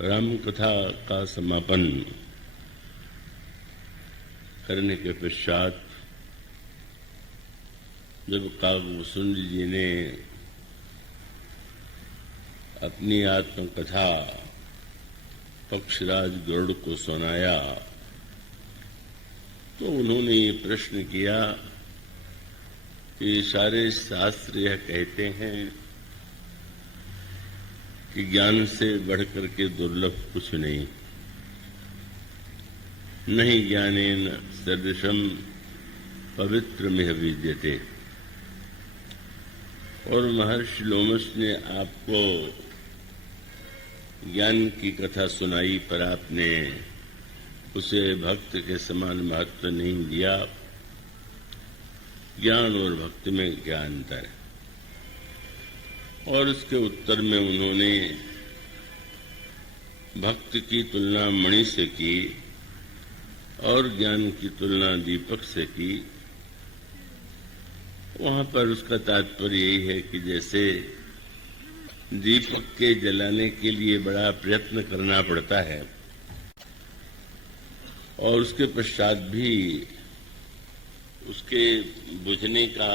राम कथा का समापन करने के पश्चात जब काकभूषुंड जी ने अपनी आत्मकथा पक्षराज गरुड़ को सुनाया तो उन्होंने ये प्रश्न किया कि सारे शास्त्र यह कहते हैं कि ज्ञान से बढ़कर के दुर्लभ कुछ नहीं, नहीं ज्ञानेन सदृशम पवित्रमिह विद्यते। और महर्षि लोमश ने आपको ज्ञान की कथा सुनाई, पर आपने उसे भक्त के समान महत्व नहीं दिया। ज्ञान और भक्ति में क्या अंतर है? और इसके उत्तर में उन्होंने भक्त की तुलना मणि से की और ज्ञान की तुलना दीपक से की। वहां पर उसका तात्पर्य यही है कि जैसे दीपक के जलाने के लिए बड़ा प्रयत्न करना पड़ता है और उसके पश्चात भी उसके बुझने का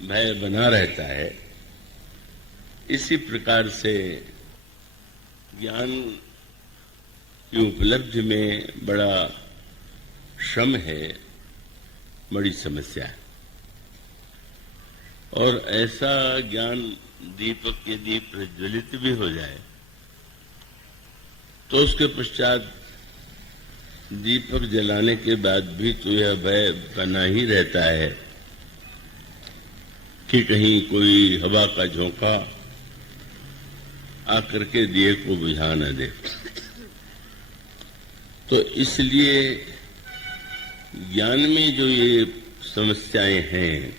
भय बना रहता है, इसी प्रकार से ज्ञान की उपलब्धि में बड़ा श्रम है, बड़ी समस्या है। और ऐसा ज्ञान दीपक यदि प्रज्वलित भी हो जाए तो उसके पश्चात दीपक जलाने के बाद भी तो यह भय बना ही रहता है कि कहीं कोई हवा का झोंका आकर के दिए को बुझा न दे। तो इसलिए ज्ञान में जो ये समस्याएं हैं,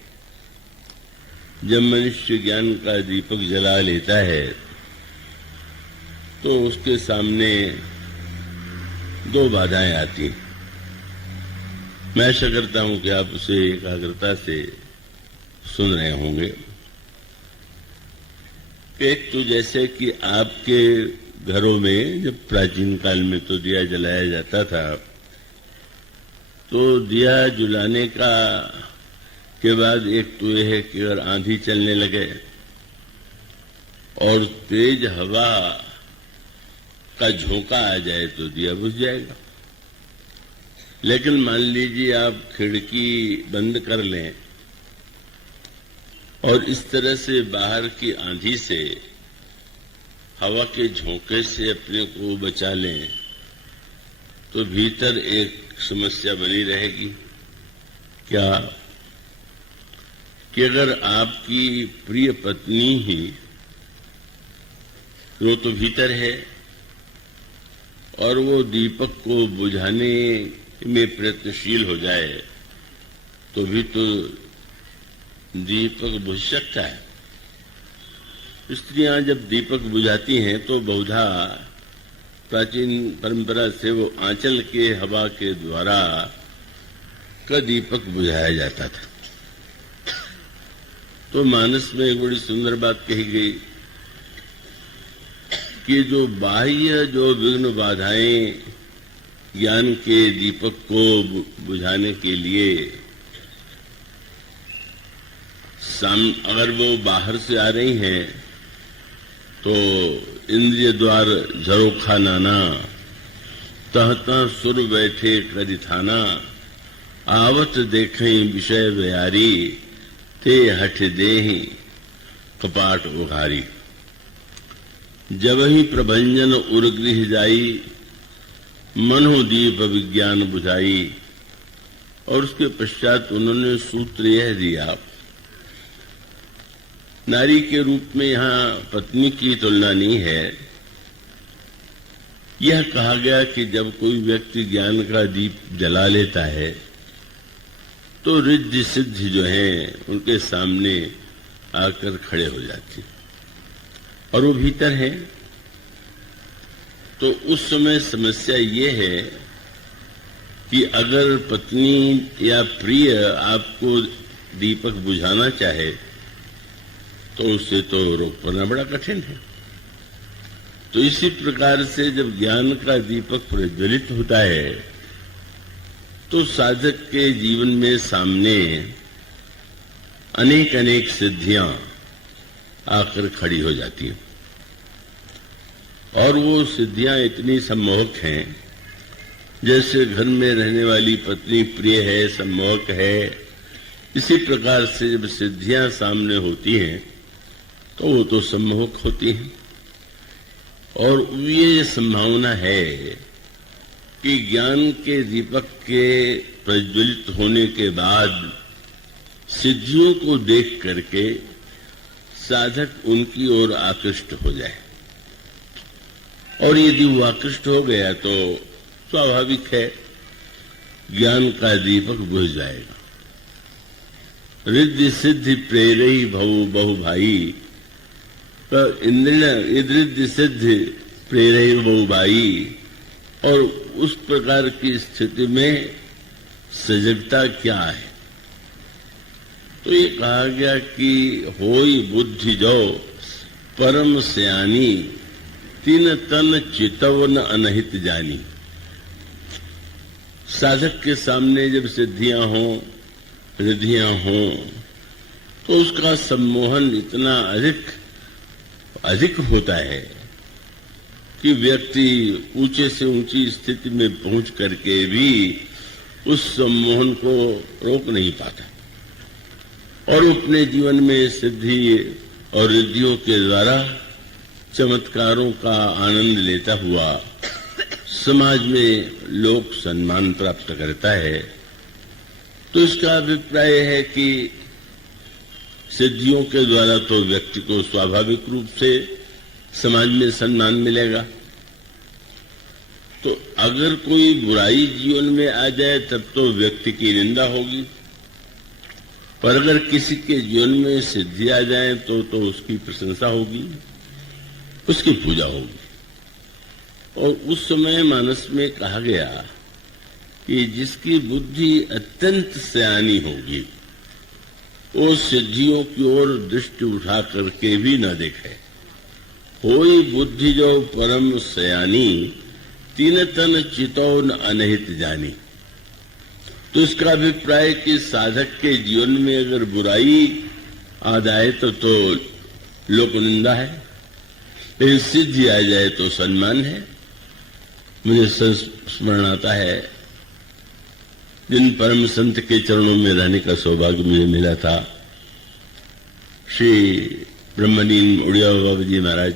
जब मनुष्य ज्ञान का दीपक जला लेता है तो उसके सामने दो बाधाएं आती। मैं आशा करता हूं कि आप उसे एकाग्रता से सुन रहे होंगे। एक तो जैसे कि आपके घरों में जब प्राचीन काल में तो दिया जलाया जाता था, तो दिया जलाने का के बाद एक तो यह है कि अगर आंधी चलने लगे और तेज हवा का झोंका आ जाए तो दिया बुझ जाएगा। लेकिन मान लीजिए आप खिड़की बंद कर लें और इस तरह से बाहर की आंधी से, हवा के झोंके से अपने को बचा लें तो भीतर एक समस्या बनी रहेगी। क्या कि अगर आपकी प्रिय पत्नी ही वो तो भीतर है और वो दीपक को बुझाने में प्रयत्नशील हो जाए तो भी तो दीपक बुझ सकता है। स्त्रियां जब दीपक बुझाती हैं तो बहुधा प्राचीन परंपरा से वो आंचल के हवा के द्वारा का दीपक बुझाया जाता था। तो मानस में एक बड़ी सुंदर बात कही गई कि जो बाह्य जो विघ्न बाधाएं ज्ञान के दीपक को बुझाने के लिए अगर वो बाहर से आ रही हैं तो इंद्रिय द्वार झरोखा नाना, तहता सुर बैठे करिथाना, आवत देखें विषय व्यारी, ते हठ देहि कपाट उघारी। जब ही प्रभंजन उर्गृह जाई, मनो दीप विज्ञान बुझाई। और उसके पश्चात उन्होंने सूत्र यह दिया, नारी के रूप में यहाँ पत्नी की तुलना नहीं है। यह कहा गया कि जब कोई व्यक्ति ज्ञान का दीप जला लेता है तो रिद्धि सिद्धि जो हैं उनके सामने आकर खड़े हो जाती और वो भीतर है। तो उस समय समस्या ये है कि अगर पत्नी या प्रिय आपको दीपक बुझाना चाहे तो उससे तो रोक पाना बड़ा कठिन है। तो इसी प्रकार से जब ज्ञान का दीपक प्रज्वलित होता है तो साधक के जीवन में सामने अनेक अनेक सिद्धियां आकर खड़ी हो जाती हैं और वो सिद्धियां इतनी सम्मोहक हैं जैसे घर में रहने वाली पत्नी प्रिय है, सम्मोहक है। इसी प्रकार से जब सिद्धियां सामने होती हैं तो वो तो सम्मोहक होती हैं और ये संभावना है कि ज्ञान के दीपक के प्रज्वलित होने के बाद सिद्धियों को देख करके साधक उनकी ओर आकृष्ट हो जाए और यदि वो आकृष्ट हो गया तो स्वाभाविक है ज्ञान का दीपक बुझ जाएगा। रिद्धि सिद्धि प्रेरई भव बहु भाई, इंद्रिय रिद्धि सिद्धि प्रेरई बहु भाई, और उस प्रकार की स्थिति में सजगता क्या है? तो ये कहा गया कि होई बुद्धि जो परम सयानी, तीन तन चितवन अनहित जानी। साधक के सामने जब सिद्धियां हों, रिद्धियां हों, तो उसका सम्मोहन इतना अधिक होता है कि व्यक्ति ऊंचे से ऊंची स्थिति में पहुंच करके भी उस सम्मोहन को रोक नहीं पाता और अपने जीवन में सिद्धि और रिद्धियों के द्वारा चमत्कारों का आनंद लेता हुआ समाज में लोक सम्मान प्राप्त करता है। तो इसका अभिप्राय है कि सिद्धियों के द्वारा तो व्यक्ति को स्वाभाविक रूप से समाज में सम्मान मिलेगा। तो अगर कोई बुराई जीवन में आ जाए तब तो व्यक्ति की निंदा होगी, पर अगर किसी के जीवन में सिद्धि आ जाए तो उसकी प्रशंसा होगी, उसकी पूजा होगी। और उस समय मानस में कहा गया कि जिसकी बुद्धि अत्यंत सयानी होगी वो सिद्धियों की ओर दृष्टि उठा करके भी न देखे। होई बुद्धि जो परम सयानी, तीन तन चितौन अनहित जानी। तो इसका अभिप्राय कि साधक के जीवन में अगर बुराई आ जाए तो लोक निंदा है, लेकिन सिद्धि आ जाए तो सम्मान है। मुझे स्मरण आता है जिन परम संत के चरणों में रहने का सौभाग्य मुझे मिला था, श्री ब्रह्मलीन उड़िया बाबा जी महाराज,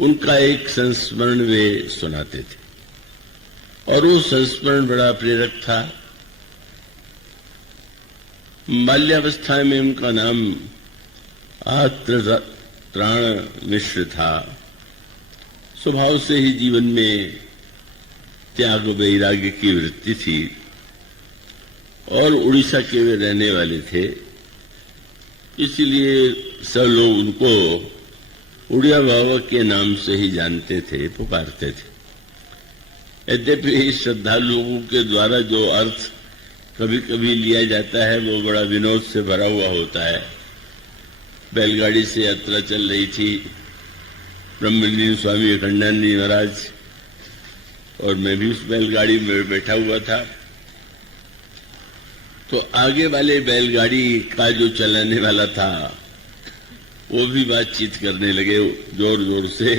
उनका एक संस्मरण वे सुनाते थे और वो संस्मरण बड़ा प्रेरक था। बाल्यावस्था में उनका नाम आत्राण मिश्र था। स्वभाव से ही जीवन में त्याग वैराग्य की वृत्ति थी और उड़ीसा के वे रहने वाले थे, इसलिए सब लोग उनको उड़िया बाबा के नाम से ही जानते थे, पुकारते थे। यद्यपि श्रद्धालुओं के द्वारा जो अर्थ कभी कभी लिया जाता है वो बड़ा विनोद से भरा हुआ होता है। बैलगाड़ी से यात्रा चल रही थी, ब्रह्मलीन स्वामी अखंडानंद जी महाराज और मैं भी उस बैलगाड़ी में बैठा हुआ था। तो आगे वाले बैलगाड़ी का जो चलाने वाला था वो भी बातचीत करने लगे जोर जोर से।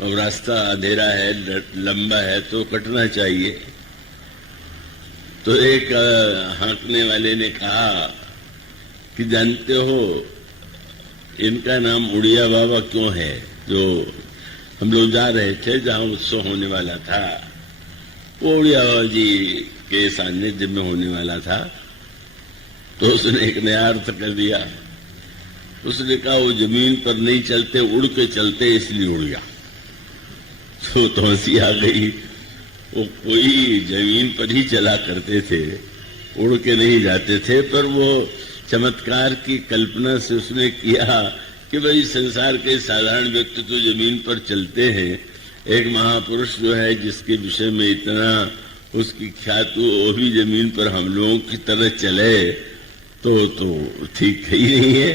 अब रास्ता अंधेरा है, लंबा है तो कटना चाहिए। तो एक हाँकने वाले ने कहा कि जानते हो इनका नाम उड़िया बाबा क्यों है? जो हम लोग जा रहे थे जहां उत्सव होने वाला था, वो उड़िया बाबा जी के सानिध्य में होने वाला था। तो उसने एक नया अर्थ कर दिया। उसने कहा वो जमीन पर नहीं चलते, उड़ के चलते, इसलिए उड़ गया। तो हंसी आ गई। वो कोई जमीन पर ही चला करते थे, उड़ के नहीं जाते थे। पर वो चमत्कार की कल्पना से उसने किया कि भाई संसार के साधारण व्यक्ति तो जमीन पर चलते हैं, एक महापुरुष जो है जिसके विषय में इतना उसकी ख्याति, वो भी जमीन पर हम लोगों की तरह चले तो ठीक ही नहीं है।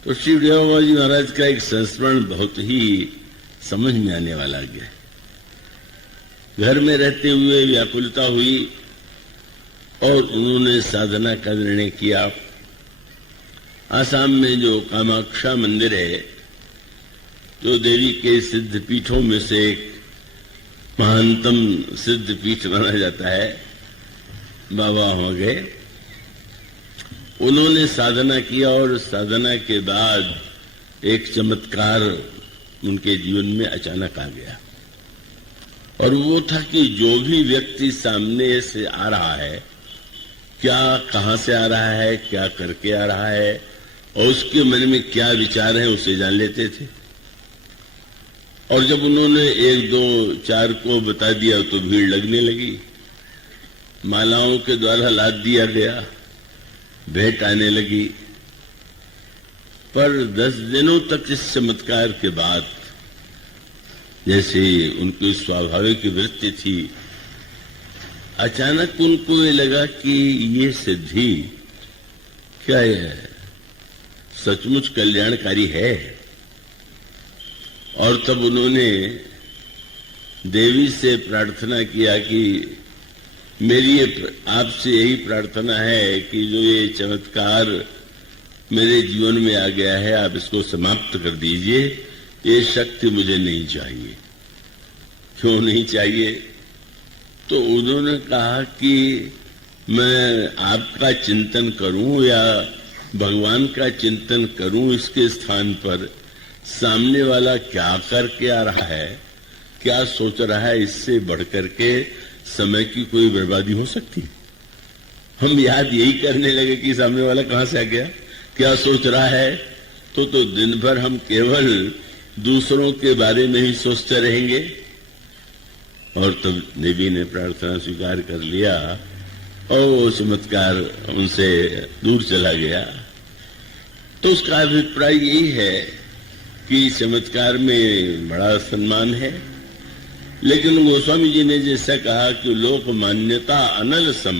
तो श्री डेरा बाबा जी महाराज का एक संस्मरण बहुत ही समझ में आने वाला गया। घर में रहते हुए व्याकुलता हुई और उन्होंने साधना का निर्णय किया। आसाम में जो कामाक्षा मंदिर है, जो देवी के सिद्ध पीठों में से एक महानतम सिद्ध पीठ माना जाता है, बाबा हो गए। उन्होंने साधना किया और साधना के बाद एक चमत्कार उनके जीवन में अचानक आ गया, और वो था कि जो भी व्यक्ति सामने से आ रहा है, क्या कहां से आ रहा है, क्या करके आ रहा है और उसके मन में क्या विचार है, उसे जान लेते थे। और जब उन्होंने 1, 2, 4 को बता दिया तो भीड़ लगने लगी। मालाओं के द्वारा लाद दिया गया, भेंट आने लगी। पर 10 दिनों तक इस चमत्कार के बाद, जैसे उनकी स्वाभाविक वृत्ति थी, अचानक उनको ये लगा कि ये सिद्धि क्या है, सचमुच कल्याणकारी है। और तब उन्होंने देवी से प्रार्थना किया कि मेरी आपसे यही प्रार्थना है कि जो ये चमत्कार मेरे जीवन में आ गया है, आप इसको समाप्त कर दीजिए। ये शक्ति मुझे नहीं चाहिए। क्यों नहीं चाहिए? तो उन्होंने कहा कि मैं आपका चिंतन करूं या भगवान का चिंतन करूं, इसके स्थान पर सामने वाला क्या करके आ रहा है, क्या सोच रहा है, इससे बढ़कर के समय की कोई बर्बादी हो सकती? हम याद यही करने लगे कि सामने वाला कहां से आ गया, क्या सोच रहा है, तो दिन भर हम केवल दूसरों के बारे में ही सोचते रहेंगे। और तब देवी ने प्रार्थना स्वीकार कर लिया और वो चमत्कार उनसे दूर चला गया। तो उसका अभिप्राय यही है कि चमत्कार में बड़ा सम्मान है, लेकिन गोस्वामी जी ने जैसा कहा कि लोक मान्यता अनल सम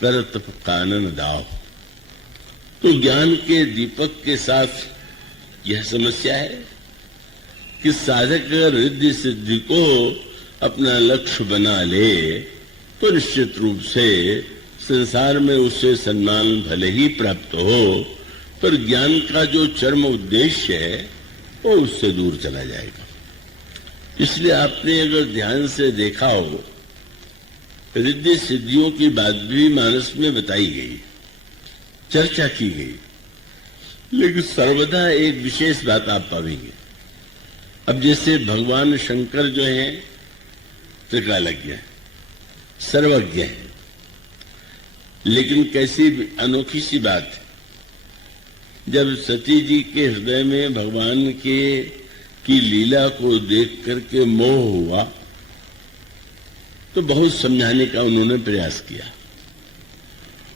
करत कानन दाव, तो ज्ञान के दीपक के साथ यह समस्या है कि साधक अगर रिद्धि सिद्धि को अपना लक्ष्य बना ले तो निश्चित रूप से संसार में उससे सम्मान भले ही प्राप्त हो, पर ज्ञान का जो चरम उद्देश्य है वो उससे दूर चला जाएगा। इसलिए आपने अगर ध्यान से देखा हो, रिद्धि सिद्धियों की बात भी मानस में बताई गई, चर्चा की गई, लेकिन सर्वदा एक विशेष बात आप पाएंगे। अब जैसे भगवान शंकर जो हैं त्रिकालज्ञ हैं, सर्वज्ञ हैं, लेकिन कैसी अनोखी सी बात है, जब सती जी के हृदय में भगवान की लीला को देख करके मोह हुआ तो बहुत समझाने का उन्होंने प्रयास किया,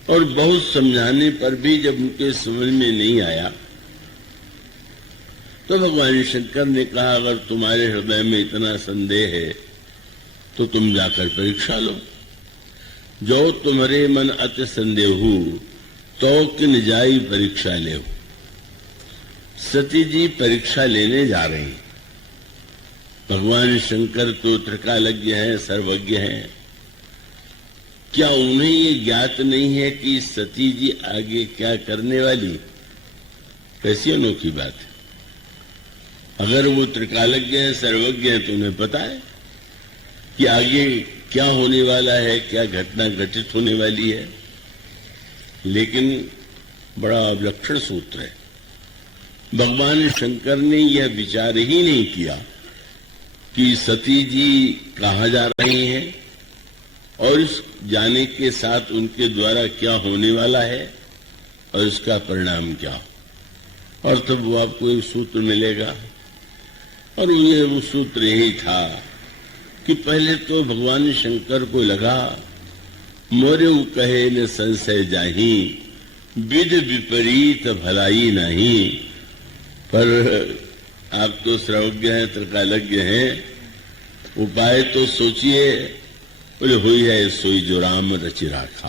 और बहुत समझाने पर भी जब उनके समझ में नहीं आया तो भगवान शंकर ने कहा, अगर तुम्हारे हृदय में इतना संदेह है तो तुम जाकर परीक्षा लो। जो तुम्हारे मन अति संदेहु तो किन जाई परीक्षा ले। सती जी परीक्षा लेने जा रही। भगवान शंकर तो त्रिकालज्ञ हैं, सर्वज्ञ हैं। क्या उन्हें ये ज्ञात नहीं है कि सती जी आगे क्या करने वाली? कैसी अनोखी बात है। अगर वो त्रिकालज्ञ हैं, सर्वज्ञ हैं, तो उन्हें पता है कि आगे क्या होने वाला है, क्या घटना घटित होने वाली है। लेकिन बड़ा विलक्षण सूत्र है, भगवान शंकर ने यह विचार ही नहीं किया कि सती जी कहाँ जा रही हैं और इस जाने के साथ उनके द्वारा क्या होने वाला है और इसका परिणाम क्या। और तब वो आपको एक सूत्र मिलेगा, और वो सूत्र यही था कि पहले तो भगवान शंकर को लगा मोरे कहे न संशय जाही, विध विपरीत भलाई नहीं। पर आप तो सर्वज्ञ हैं, त्रिकालज्ञ हैं, उपाय तो सोचिए। बोले हुई है सोई जो राम रचि राखा,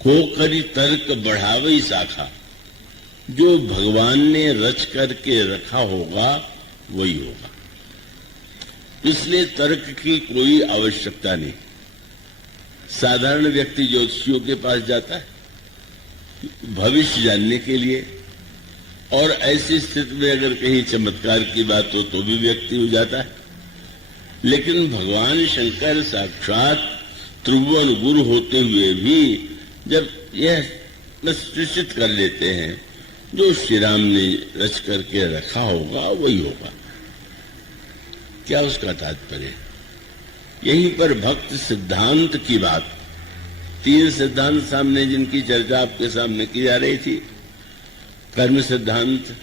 को करी तर्क बढ़ावई शाखा, जो भगवान ने रच करके रखा होगा वही होगा। इसलिए तर्क की कोई आवश्यकता नहीं। साधारण व्यक्ति ज्योतिषियों के पास जाता है भविष्य जानने के लिए, और ऐसी स्थिति में अगर कहीं चमत्कार की बात हो तो भी व्यक्ति हो जाता है। लेकिन भगवान शंकर साक्षात त्रिभुवन गुरु होते हुए भी जब यह निश्चित कर लेते हैं जो श्री राम ने रच करके रखा होगा वही होगा, क्या उसका तात्पर्य? यहीं पर भक्त सिद्धांत की बात, 3 सिद्धांत सामने जिनकी चर्चा आपके सामने की जा रही थी, कर्म सिद्धांत,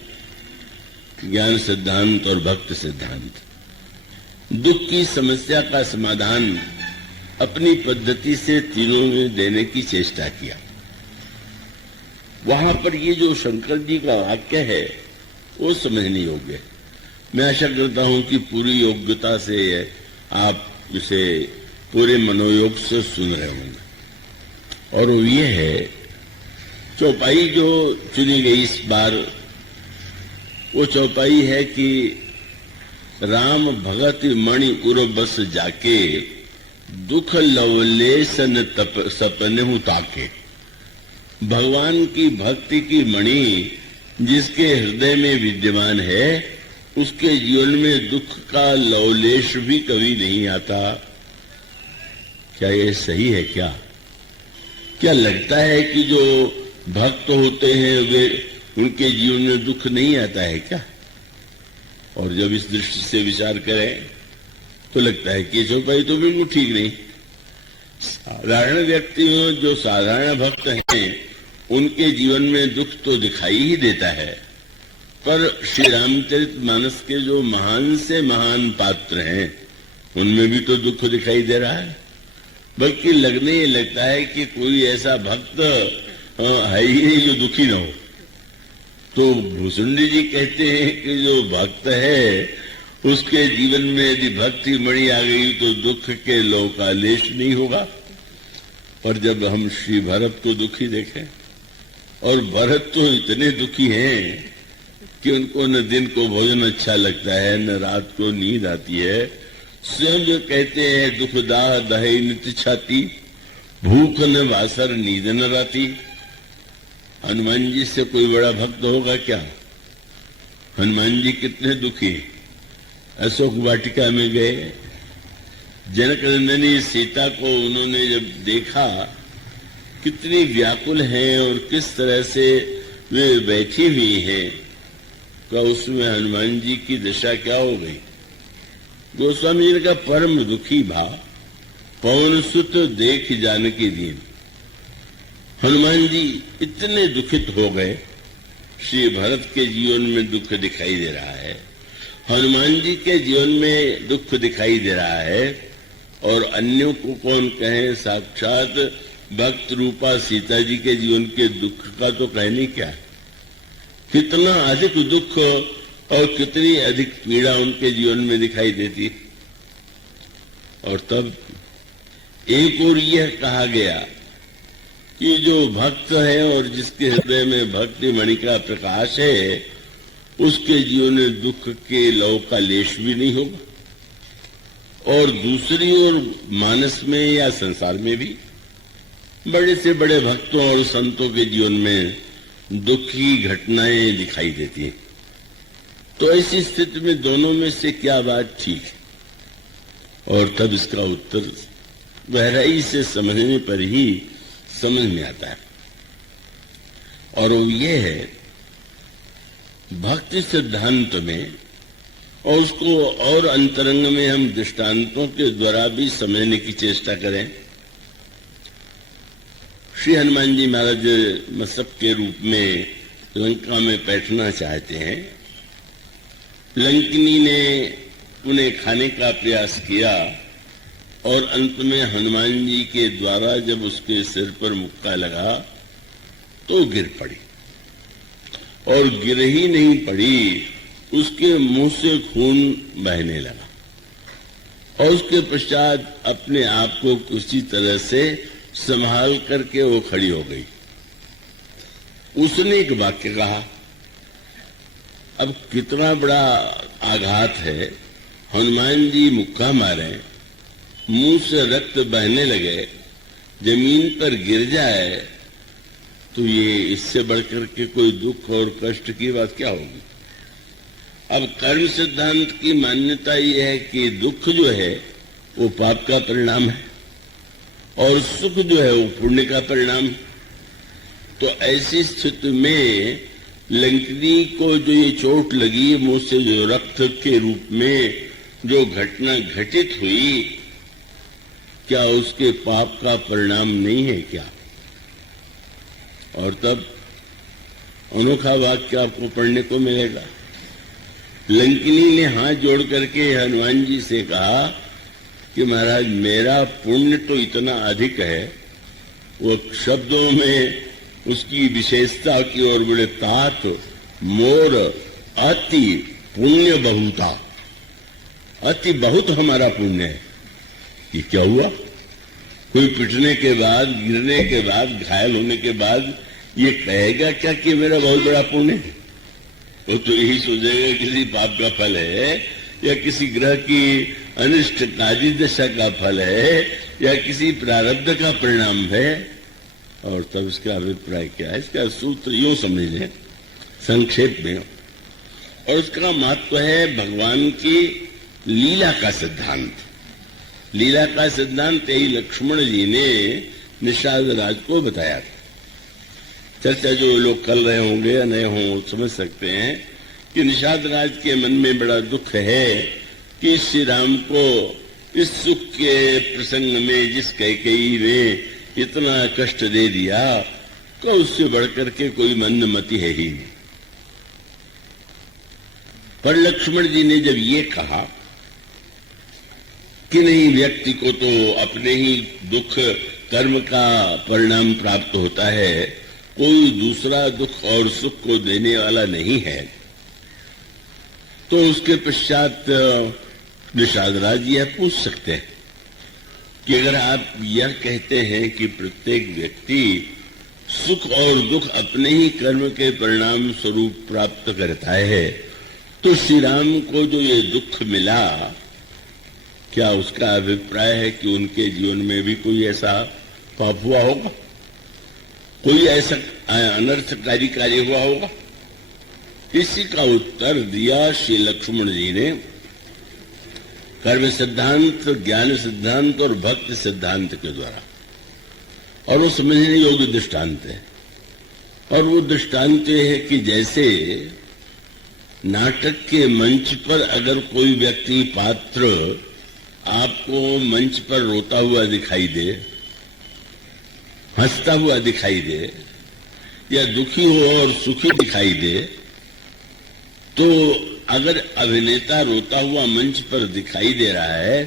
ज्ञान सिद्धांत और भक्त सिद्धांत। दुख की समस्या का समाधान अपनी पद्धति से तीनों में देने की चेष्टा किया। वहां पर ये जो शंकर जी का वाक्य है वो समझने योग्य है। मैं आशा करता हूं कि पूरी योग्यता से आप इसे पूरे मनोयोग से सुन रहे होंगे। और वो ये है, चौपाई जो चुनी गई इस बार, वो चौपाई है कि राम भगत मणि उर बस जाके, दुख लवलेसन तप सपने ताके। भगवान की भक्ति की मणि जिसके हृदय में विद्यमान है, उसके जीवन में दुख का लवलेश भी कभी नहीं आता। क्या ये सही है? क्या लगता है कि जो भक्त होते हैं वे उनके जीवन में दुख नहीं आता है क्या? और जब इस दृष्टि से विचार करें तो लगता है कि चौपाई तो बिल्कुल ठीक नहीं। साधारण व्यक्ति जो साधारण भक्त हैं उनके जीवन में दुख तो दिखाई ही देता है, पर श्री रामचरितमानस के जो महान से महान पात्र हैं उनमें भी तो दुख दिखाई दे रहा है। बल्कि लगने ये लगता है कि कोई ऐसा भक्त है ही नहीं जो दुखी न हो। तो भूसुंडी जी कहते हैं कि जो भक्त है उसके जीवन में यदि भक्ति मणि आ गई तो दुख के लौ का लेश नहीं होगा। और जब हम श्री भरत को दुखी देखें, और भरत तो इतने दुखी हैं कि उनको न दिन को भोजन अच्छा लगता है न रात को नींद आती है। स्वयं जो कहते हैं दुख दाह दहे नित्य छाती, भूख न वासर नींद न राती। हनुमान जी से कोई बड़ा भक्त होगा क्या? हनुमान जी कितने दुखी। अशोक वाटिका में गए, जनक नंदिनी सीता को उन्होंने जब देखा कितनी व्याकुल हैं और किस तरह से वे बैठी हुई हैं, तो उसमें हनुमान जी की दशा क्या हो गई? गोस्वामी जी ने कहा परम दुखी भाव, पवन सुत देख जानकी दीन। हनुमान जी इतने दुखित हो गए। श्री भरत के जीवन में दुख दिखाई दे रहा है, हनुमान जी के जीवन में दुख दिखाई दे रहा है, और अन्यों को कौन कहे, साक्षात भक्त रूपा सीता जी के जीवन के दुख का तो कहने क्या। कितना अधिक दुख और कितनी अधिक पीड़ा उनके जीवन में दिखाई देती। और तब एक और यह कहा गया कि जो भक्त है और जिसके हृदय में भक्ति मणि का प्रकाश है, उसके जीवन में दुख के लौ का लेश भी नहीं होगा। और दूसरी ओर मानस में या संसार में भी बड़े से बड़े भक्तों और संतों के जीवन में दुख की घटनाएं दिखाई देती हैं। तो ऐसी स्थिति में दोनों में से क्या बात ठीक है? और तब इसका उत्तर गहराई से समझने पर ही समझ में आता है, और वो ये है भक्ति सिद्धांत में, और उसको और अंतरंग में हम दृष्टांतों के द्वारा भी समझने की चेष्टा करें। श्री हनुमान जी महाराज मसक के रूप में लंका में बैठना चाहते हैं। लंकिनी ने उन्हें खाने का प्रयास किया, और अंत में हनुमान जी के द्वारा जब उसके सिर पर मुक्का लगा तो गिर पड़ी, और गिर ही नहीं पड़ी, उसके मुंह से खून बहने लगा, और उसके पश्चात अपने आप को किसी तरह से संभाल करके वो खड़ी हो गई। उसने एक वाक्य कहा, अब कितना बड़ा आघात है, हनुमान जी मुक्का मारे, मुंह से रक्त बहने लगे, जमीन पर गिर जाए, तो ये इससे बढ़कर के कोई दुख और कष्ट की बात क्या होगी। अब कर्म सिद्धांत की मान्यता ये है कि दुख जो है वो पाप का परिणाम है और सुख जो है वो पुण्य का परिणाम है। तो ऐसी स्थिति में लंकिनी को जो ये चोट लगी, मुंह से जो रक्त के रूप में जो घटना घटित हुई, क्या उसके पाप का परिणाम नहीं है क्या। और तब अनोखा वाक्य आपको पढ़ने को मिलेगा। लंकिनी ने हाथ जोड़ करके हनुमान जी से कहा कि महाराज मेरा पुण्य तो इतना अधिक है, वो शब्दों में उसकी विशेषता की ओर बड़े तात, मोर अति पुण्य बहुता, अति बहुत हमारा पुण्य है। ये क्या हुआ, कोई पिटने के बाद, गिरने के बाद, घायल होने के बाद ये कहेगा क्या कि मेरा बहुत बड़ा पुण्य है। वो तो यही सोचेगा किसी पाप का फल है या किसी ग्रह की अनिष्ट काजी दशा का फल है या किसी प्रारब्ध का परिणाम है। और तब इसका अभिप्राय क्या है, इसका सूत्र यूं समझ लें संक्षेप में, और उसका महत्व है भगवान की लीला का सिद्धांत। लीला का सिद्धांत यही लक्ष्मण जी ने निषाद राज को बताया था। चर्चा जो लोग कर रहे होंगे या नहीं हों समझ सकते हैं कि निषाद राज के मन में बड़ा दुख है कि श्री राम को इस सुख के प्रसंग में जिस कैकेयी ने इतना कष्ट दे दिया, तो उससे बढ़कर के कोई मंदमती है ही नहीं। पर लक्ष्मण जी ने जब ये कहा कि नहीं, व्यक्ति को तो अपने ही दुख कर्म का परिणाम प्राप्त होता है, कोई दूसरा दुख और सुख को देने वाला नहीं है, तो उसके पश्चात निषाद राज यह पूछ सकते हैं कि अगर आप यह कहते हैं कि प्रत्येक व्यक्ति सुख और दुख अपने ही कर्म के परिणाम स्वरूप प्राप्त करता है, तो श्री राम को जो ये दुख मिला, क्या उसका अभिप्राय है कि उनके जीवन में भी कोई ऐसा पाप हुआ होगा, कोई ऐसा अनर्थकारी कार्य हुआ होगा। इसी का उत्तर दिया श्री लक्ष्मण जी ने कर्म सिद्धांत, ज्ञान सिद्धांत और भक्ति सिद्धांत के द्वारा, और वो समझने योग्य दृष्टांत है। और वो दृष्टांत ये है कि जैसे नाटक के मंच पर अगर कोई व्यक्ति पात्र आपको मंच पर रोता हुआ दिखाई दे, हंसता हुआ दिखाई दे, या दुखी हो और सुखी दिखाई दे, तो अगर अभिनेता रोता हुआ मंच पर दिखाई दे रहा है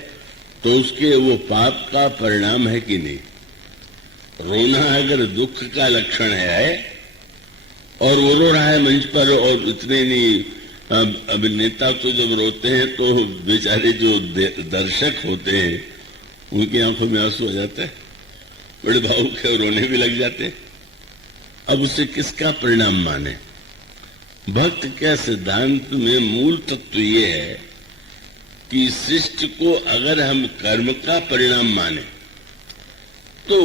तो उसके वो पाप का परिणाम है कि नहीं। रोना अगर दुख का लक्षण है और वो रो रहा है मंच पर, और इतने नहीं, अभिनेता तो जब रोते हैं तो बेचारे जो दर्शक होते हैं उनकी आंखों में आंसू आ जाते हैं, बड़े भावुक है, रोने भी लग जाते हैं। अब उसे किसका परिणाम माने। भक्त के सिद्धांत में मूल तत्व ये है कि सृष्टि को अगर हम कर्म का परिणाम माने तो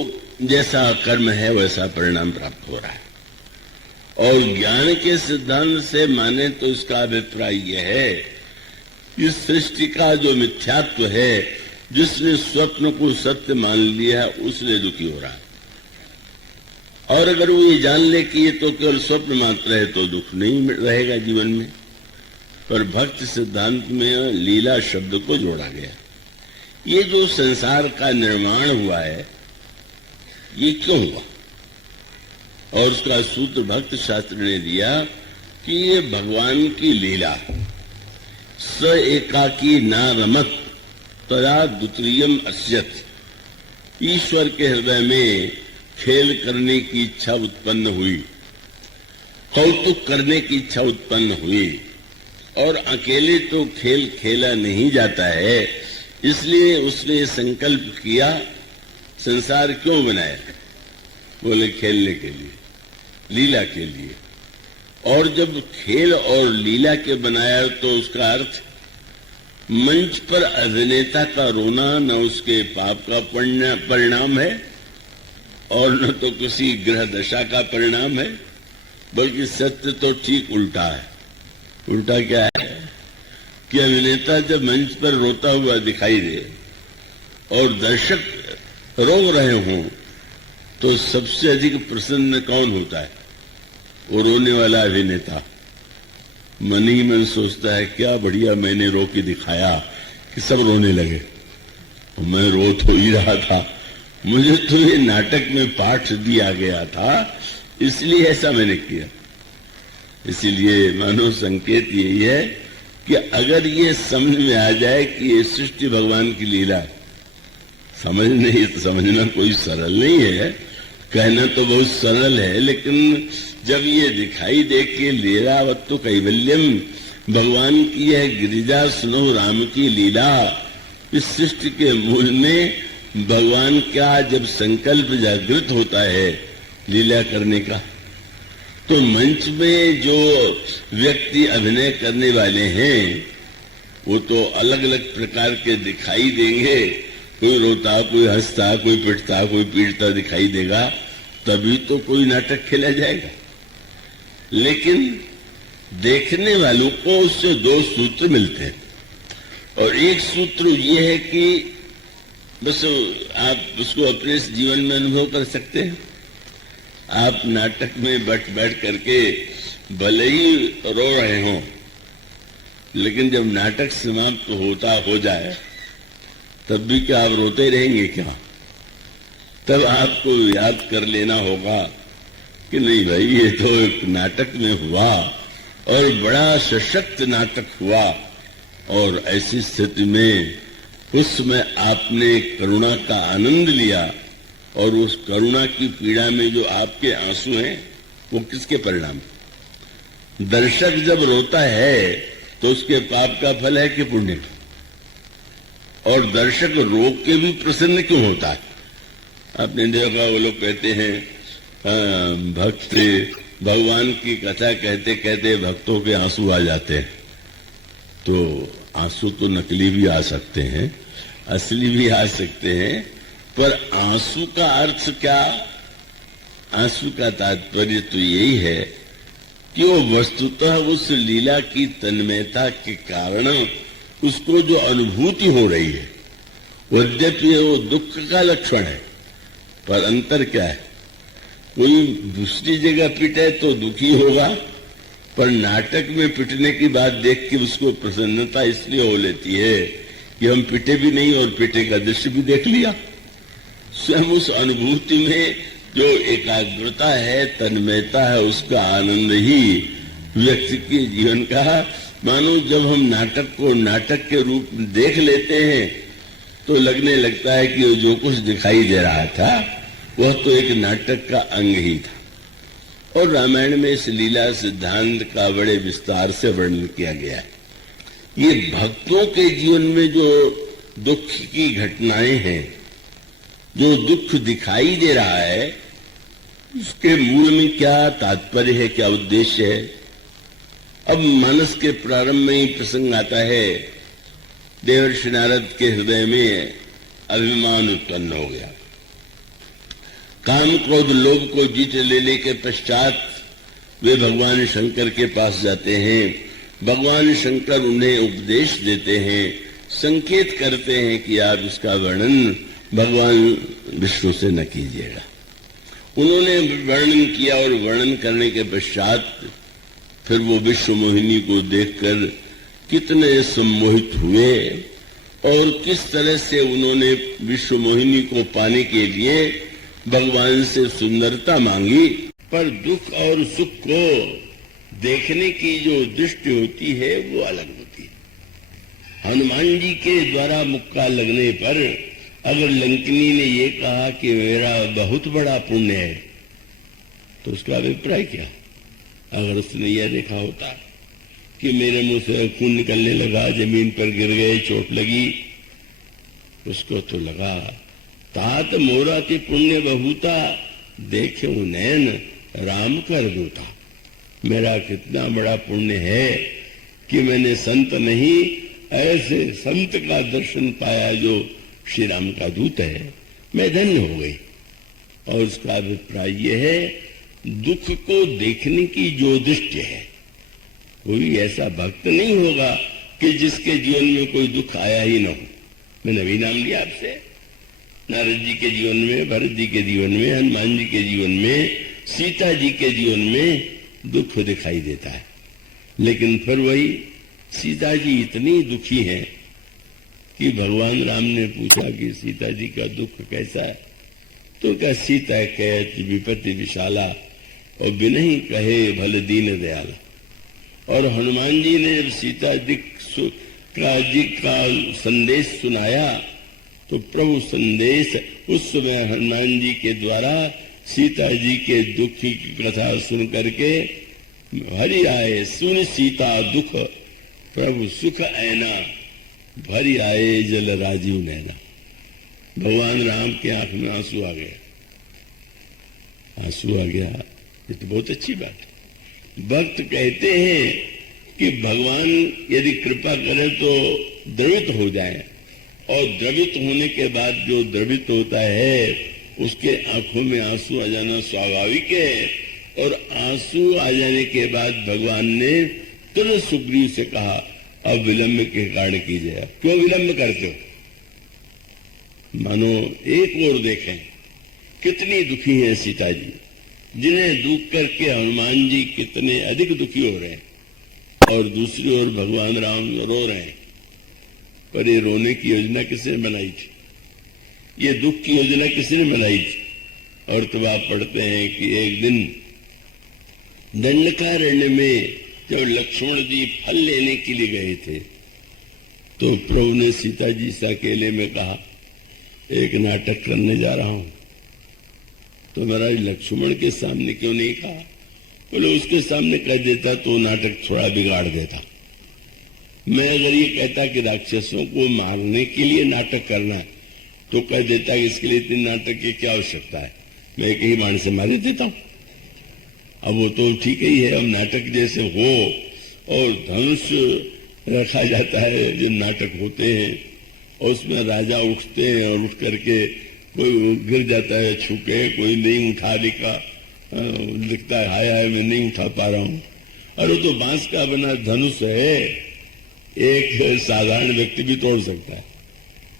जैसा कर्म है वैसा परिणाम प्राप्त हो रहा है, और ज्ञान के सिद्धांत से माने तो इसका अभिप्राय यह है कि सृष्टि का जो मिथ्यात्व है, जिसने स्वप्न को सत्य मान लिया है, उसने दुखी हो रहा है। और अगर वो ये जान ले कि ये तो केवल स्वप्न मात्र है तो दुख नहीं रहेगा जीवन में। पर भक्ति सिद्धांत में लीला शब्द को जोड़ा गया। ये जो संसार का निर्माण हुआ है, ये क्यों हुआ, और उसका सूत्र भक्त शास्त्र ने दिया कि ये भगवान की लीला। स एकाकी ना रमत तदा द्वितीयम अस्यत। ईश्वर के हृदय में खेल करने की इच्छा उत्पन्न हुई, कौतुक करने की इच्छा उत्पन्न हुई, और अकेले तो खेल खेला नहीं जाता है, इसलिए उसने संकल्प किया संसार क्यों बनाया, बोले खेलने के लिए, लीला के लिए। और जब खेल और लीला के बनाया तो उसका अर्थ मंच पर अभिनेता का रोना न उसके पाप का परिणाम है और न तो किसी ग्रह दशा का परिणाम है, बल्कि सत्य तो ठीक उल्टा है। उल्टा क्या है कि अभिनेता जब मंच पर रोता हुआ दिखाई दे और दर्शक रो रहे हों तो सबसे अधिक प्रसन्न कौन होता है? वो रोने वाला अभिनेता। मन ही मन सोचता है क्या बढ़िया मैंने रो के दिखाया कि सब रोने लगे, मैं रो तो ही रहा था, मुझे तो ये नाटक में पाठ दिया गया था इसलिए ऐसा मैंने किया। इसीलिए मानो संकेत यही है कि अगर ये समझ में आ जाए कि ये सृष्टि भगवान की लीला, समझना कोई सरल नहीं है, कहना तो बहुत सरल है, लेकिन जब ये दिखाई दे कि लीलावत्तु कैवल्यम, भगवान की यह गिरिजा सुनो राम की लीला, इस सृष्टि के मूल में भगवान का जब संकल्प जागृत होता है लीला करने का, तो मंच में जो व्यक्ति अभिनय करने वाले हैं वो तो अलग अलग प्रकार के दिखाई देंगे। कोई रोता, कोई हंसता, कोई पिटता, कोई पीटता दिखाई देगा, तभी तो कोई नाटक खेला जाएगा। लेकिन देखने वालों को उससे दो सूत्र मिलते हैं, और एक सूत्र ये है कि बस आप उसको अपने जीवन में अनुभव कर सकते हैं। आप नाटक में बैठ करके भले ही रो रहे हों, लेकिन जब नाटक समाप्त हो जाए तब भी क्या आप रोते रहेंगे क्या? तब आपको याद कर लेना होगा कि नहीं भाई, ये तो एक नाटक में हुआ और बड़ा सशक्त नाटक हुआ, और ऐसी स्थिति में उस समय आपने करुणा का आनंद लिया, और उस करुणा की पीड़ा में जो आपके आंसू हैं वो किसके परिणाम? दर्शक जब रोता है तो उसके पाप का फल है कि पुण्य का? और दर्शक रो के भी प्रसन्न क्यों होता है? आपने देखा वो लोग कहते हैं भक्त भगवान की कथा कहते कहते भक्तों के आंसू आ जाते हैं। तो आंसू तो नकली भी आ सकते हैं, असली भी आ सकते हैं, पर आंसू का अर्थ क्या? आंसू का तात्पर्य तो यही है कि वो वस्तुतः उस लीला की तन्मयता के कारण उसको जो अनुभूति हो रही है, यद्यपि वो दुख का लक्षण है, पर अंतर क्या है? कोई दूसरी जगह पिटे तो दुखी होगा, पर नाटक में पिटने की बात देख के उसको प्रसन्नता इसलिए हो लेती है कि हम पिटे भी नहीं और पिटे का दृश्य भी देख लिया। स्वयं उस अनुभूति में जो एकाग्रता है, तन्मयता है, उसका आनंद ही व्यक्ति के जीवन का। मानो जब हम नाटक को नाटक के रूप में देख लेते हैं तो लगने लगता है कि जो कुछ दिखाई दे रहा था वह तो एक नाटक का अंग ही था। और रामायण में इस लीला सिद्धांत का बड़े विस्तार से वर्णन किया गया है। ये भक्तों के जीवन में जो दुख की घटनाएं हैं, जो दुख दिखाई दे रहा है, उसके मूल में क्या तात्पर्य है, क्या उद्देश्य है? अब मानस के प्रारंभ में ही प्रसंग आता है, देवर्षि नारद के हृदय में अभिमान उत्पन्न हो गया। काम क्रोध लोभ को जीत लेने के पश्चात वे भगवान शंकर के पास जाते हैं। भगवान शंकर उन्हें उपदेश देते हैं, संकेत करते हैं कि आप इसका वर्णन भगवान विष्णु से न कीजिएगा। उन्होंने वर्णन किया और वर्णन करने के पश्चात फिर वो विश्व मोहिनी को देखकर कितने सम्मोहित हुए और किस तरह से उन्होंने विश्व मोहिनी को पाने के लिए भगवान से सुंदरता मांगी। पर दुख और सुख को देखने की जो दृष्टि होती है वो अलग होती है। हनुमान जी के द्वारा मुक्का लगने पर अगर लंकिनी ने ये कहा कि मेरा बहुत बड़ा पुण्य है, तो उसका अभिप्राय क्या? अगर उसने यह देखा होता कि मेरे मुंह से खून निकलने लगा, जमीन पर गिर गए, चोट लगी, उसको तो लगा तात मोरा के पुण्य बहुता, देखे नयन राम कर दूता। मेरा कितना बड़ा पुण्य है कि मैंने संत नहीं ऐसे संत का दर्शन पाया जो श्री राम का दूत है, मैं धन्य हो गई। और उसका अभिप्राय यह है, दुख को देखने की जो दृष्टि है, कोई ऐसा भक्त नहीं होगा कि जिसके जीवन में कोई दुख आया ही न हो। मैंने अभी नाम लिया आपसे, नारद जी के जीवन में, भरत जी के जीवन में, हनुमान जी के जीवन में, सीता जी के जीवन में दुख दिखाई देता है। लेकिन फिर वही सीता जी इतनी दुखी हैं कि भगवान राम ने पूछा कि सीता जी का दुख कैसा है, तो क्या सीता कहत विपत्ति विशाला और बिनहि कहे भल दीन दयाला। और हनुमान जी ने जब सीता जी का संदेश सुनाया तो प्रभु संदेश उस समय हनुमान जी के द्वारा सीता जी के दुख की कथा सुन करके भरी आए सुन सीता दुख प्रभु सुख ऐना भरी आए जल राजीव नैना। भगवान राम के आंख में आंसू आ गया, आंसू आ गया। ये तो बहुत अच्छी बात है। भक्त कहते हैं कि भगवान यदि कृपा करे तो द्रवित हो जाए, और द्रवित होने के बाद जो द्रवित होता है उसके आंखों में आंसू आ जाना स्वाभाविक है। और आंसू आ जाने के बाद भगवान ने तुरंत सुग्रीव से कहा, अब विलंब के कारण कीजिए। क्यों विलंब करते हो? मानो एक ओर देखें कितनी दुखी है सीता जी, जिन्हें दुख करके हनुमान जी कितने अधिक दुखी हो रहे हैं, और दूसरी ओर भगवान राम रो रहे हैं। पर ये रोने की योजना किसने बनाई थी? ये दुख की योजना किसने बनाई थी? और तब आप पढ़ते हैं कि एक दिन दंडकारण्य में जब लक्ष्मण जी फल लेने के लिए गए थे, तो प्रभु ने सीता जी से अकेले में कहा, एक नाटक करने जा रहा हूं। तो महाराज लक्ष्मण के सामने क्यों नहीं कहा? बोले उसके सामने कह देता तो नाटक थोड़ा बिगाड़ देता। मैं अगर ये कहता कि राक्षसों को मारने के लिए नाटक करना है, तो कह देता कि इसके लिए इतने नाटक की क्या आवश्यकता है, मैं एक ही बाण से मार देता हूं। अब वो तो ठीक ही है, अब नाटक जैसे हो और धनुष रखा जाता है, जो नाटक होते हैं, और उसमें राजा उठते हैं और उठ करके कोई गिर जाता है छूके, कोई नहीं उठा लिखता है हाय हाय मैं नहीं उठा पा रहा हूं। अरे तो बांस का बना धनुष है, एक साधारण व्यक्ति भी तोड़ सकता है।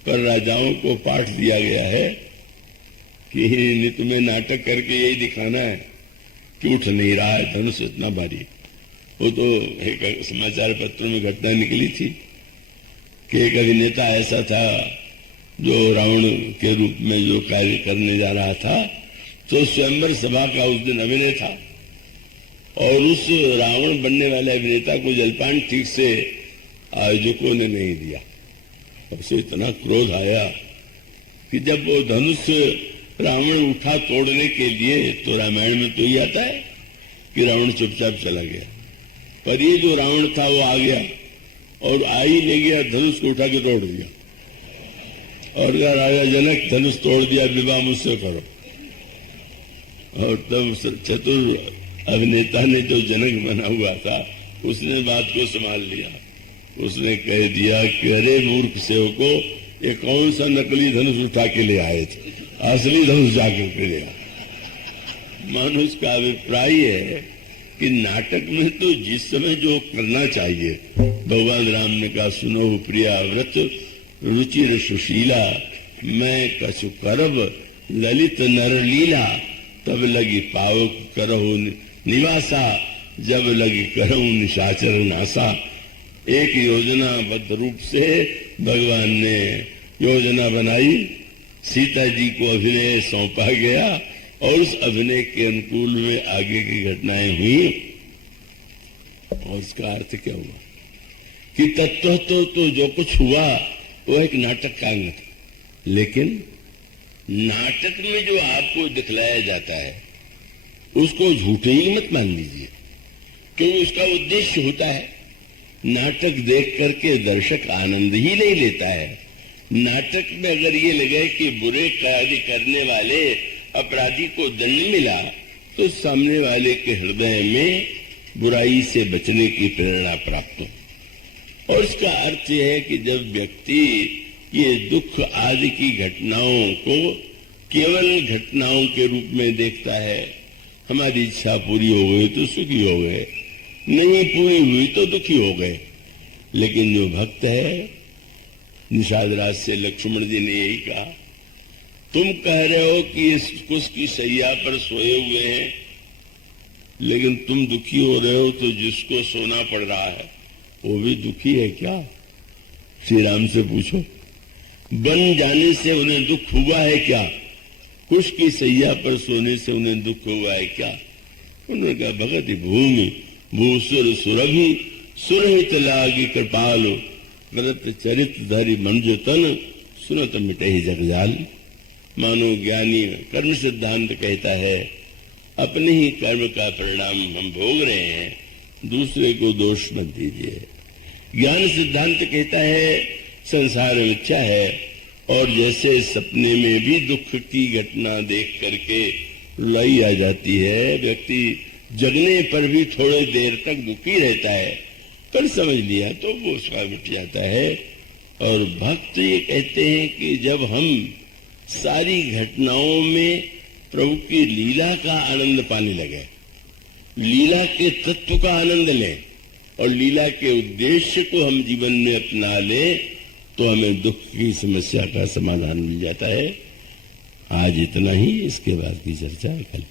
पर राजाओं को पाठ दिया गया है कि नित्य में नाटक करके यही दिखाना है कि उठ नहीं रहा है धनुष इतना भारी। वो तो एक समाचार पत्र में घटना निकली थी कि एक अभिनेता ऐसा था जो रावण के रूप में जो कार्य करने जा रहा था, तो स्वयंवर सभा का उस दिन अभिनय था, और उस रावण बनने वाले अभिनेता को जलपान ठीक से आयोजकों ने नहीं दिया। सबसे इतना क्रोध आया कि जब वो धनुष रावण उठा तोड़ने के लिए, तो रामायण में तो ही आता है कि रावण चुपचाप चला गया, पर ये जो रावण था वो आ गया और आई ले गया, धनुष को उठा के तोड़ दिया, और राजा जनक धनुष तोड़ दिया, विवाह मुझसे करो। और तब चतुर अभिनेता ने जो जनक बना हुआ था उसने बात को संभाल लिया। उसने कह दिया कि अरे मूर्ख सेवको, ये कौन सा नकली धनुष उठा के ले आए थे, असली धनुष जाके के ले आए। मानुष का अभिप्राय है कि नाटक में तो जिस समय जो करना चाहिए, भगवान राम ने कहा सुनो प्रिया व्रत रुचिर सुशीला, मैं कछु करब ललित नर लीला, तब लगी पावक करहु निवासा, जब लगी करहु निशाचर नासा। एक योजनाबद्ध रूप से भगवान ने योजना बनाई, सीता जी को अभिनय सौंपा गया, और उस अभिनय के अनुकूल में आगे की घटनाएं हुई। और इसका अर्थ क्या हुआ कि तत्व तो जो कुछ हुआ वो एक नाटक का अंग था, लेकिन नाटक में जो आपको दिखलाया जाता है उसको झूठे ही मत मान लीजिए, क्योंकि उसका उद्देश्य होता है। नाटक देख करके दर्शक आनंद ही नहीं लेता है। नाटक में अगर ये लगे कि बुरे कार्य करने वाले अपराधी को दंड मिला, तो सामने वाले के हृदय में बुराई से बचने की प्रेरणा प्राप्त हो। और इसका अर्थ यह है कि जब व्यक्ति ये दुख आदि की घटनाओं को केवल घटनाओं के रूप में देखता है, हमारी इच्छा पूरी हो गई तो सुखी हो गए, नहीं पूरी हुई तो दुखी हो गए। लेकिन जो भक्त है, निषाद राज से लक्ष्मण जी ने यही कहा, तुम कह रहे हो कि इस उसकी सैया पर सोए हुए हैं, लेकिन तुम दुखी हो रहे हो, तो जिसको सोना पड़ रहा है वो भी दुखी है क्या? श्री राम से पूछो, बन जाने से उन्हें दुख हुआ है क्या? कुश की सैया पर सोने से उन्हें दुख हुआ है क्या? उन्होंने कहा, भगत भूमि भूसुर सुरभि सुरहित लागी कृपालो व्रत चरित धरि मन जो तन सुनत मिटे ही जगजाल। मानो ज्ञानी कर्म सिद्धांत कहता है, अपने ही कर्म का परिणाम हम भोग रहे हैं, दूसरे को दोष मत दीजिए। ज्ञान सिद्धांत कहता है संसार मिथ्या है, और जैसे सपने में भी दुख की घटना देख करके रुलाई आ जाती है, व्यक्ति जगने पर भी थोड़ी देर तक दुखी रहता है, पर समझ लिया तो वो उसका मिट जाता है। और भक्त ये कहते हैं कि जब हम सारी घटनाओं में प्रभु की लीला का आनंद पाने लगे, लीला के तत्व का आनंद लें और लीला के उद्देश्य को हम जीवन में अपना लें, तो हमें दुख की समस्या का समाधान मिल जाता है। आज इतना ही, इसके बाद की चर्चा कल।